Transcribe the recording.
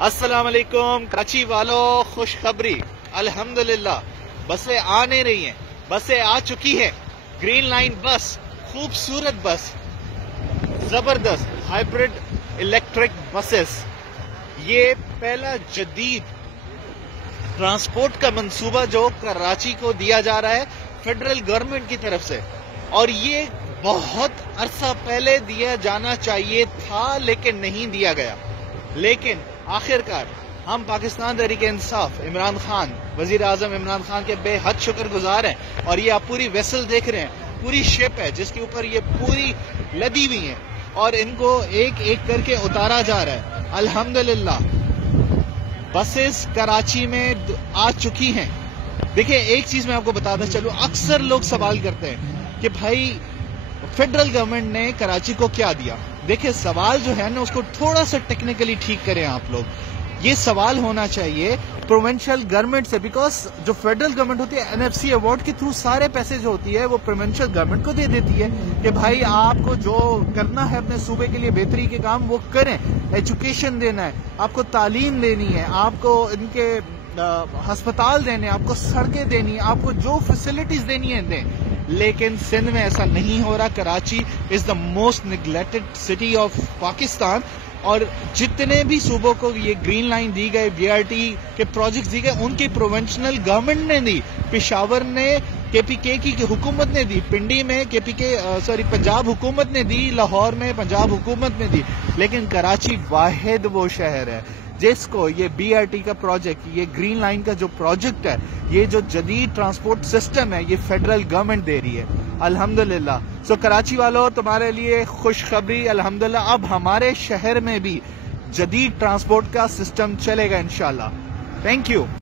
अस्सलाम वालेकुम कराची वालों, खुशखबरी अल्हम्दुलिल्लाह बसें आ नहीं रही हैं, बसें आ चुकी है। ग्रीन लाइन बस, खूबसूरत बस, जबरदस्त हाइब्रिड इलेक्ट्रिक बसेस। ये पहला जदीद ट्रांसपोर्ट का मंसूबा जो कराची को दिया जा रहा है फेडरल गवर्नमेंट की तरफ से, और ये बहुत अरसा पहले दिया जाना चाहिए था लेकिन नहीं दिया गया। लेकिन आखिरकार हम पाकिस्तान तहरीक इंसाफ इमरान खान, वजीर आजम इमरान खान के बेहद शुक्रगुजार हैं। और ये आप पूरी वेसल देख रहे हैं, पूरी शिप है जिसके ऊपर ये पूरी लदी हुई है और इनको एक एक करके उतारा जा रहा है। अल्हम्दुलिल्लाह बसेस कराची में आ चुकी हैं। देखिए एक चीज मैं आपको बताता चलूं, अक्सर लोग सवाल करते हैं कि भाई फेडरल गवर्नमेंट ने कराची को क्या दिया। देखिए सवाल जो है ना उसको थोड़ा सा टेक्निकली ठीक करें आप लोग। ये सवाल होना चाहिए प्रोविंशियल गवर्नमेंट से, बिकॉज जो फेडरल गवर्नमेंट होती है एनएफसी अवार्ड के थ्रू सारे पैसे जो होती है वो प्रोविंशियल गवर्नमेंट को दे देती है कि भाई आपको जो करना है अपने सूबे के लिए बेहतरी के काम वो करें। एजुकेशन देना है, आपको तालीम देनी है, आपको इनके अस्पताल देने, आपको सड़कें देनी है, आपको जो फैसिलिटीज देनी है दें। लेकिन सिंध में ऐसा नहीं हो रहा। Karachi is the most neglected city of Pakistan, और जितने भी सूबों को ये ग्रीन लाइन दी गई, बीआरटी के प्रोजेक्ट्स दी गए, उनकी प्रोविंशियल गवर्नमेंट ने दी। पेशावर ने केपीके की हुकूमत ने दी, पिंडी में पंजाब हुकूमत ने दी, लाहौर में पंजाब हुकूमत ने दी। लेकिन कराची वाहिद वो शहर है जिसको ये बीआरटी का प्रोजेक्ट, ये ग्रीन लाइन का जो प्रोजेक्ट है, ये जो जदीद ट्रांसपोर्ट सिस्टम है, ये फेडरल गवर्नमेंट दे रही है। अल्हम्दुलिल्लाह। सो कराची वालों तुम्हारे लिए खुशखबरी, अल्हम्दुलिल्लाह अब हमारे शहर में भी जदीद ट्रांसपोर्ट का सिस्टम चलेगा इंशाल्लाह। Thank you.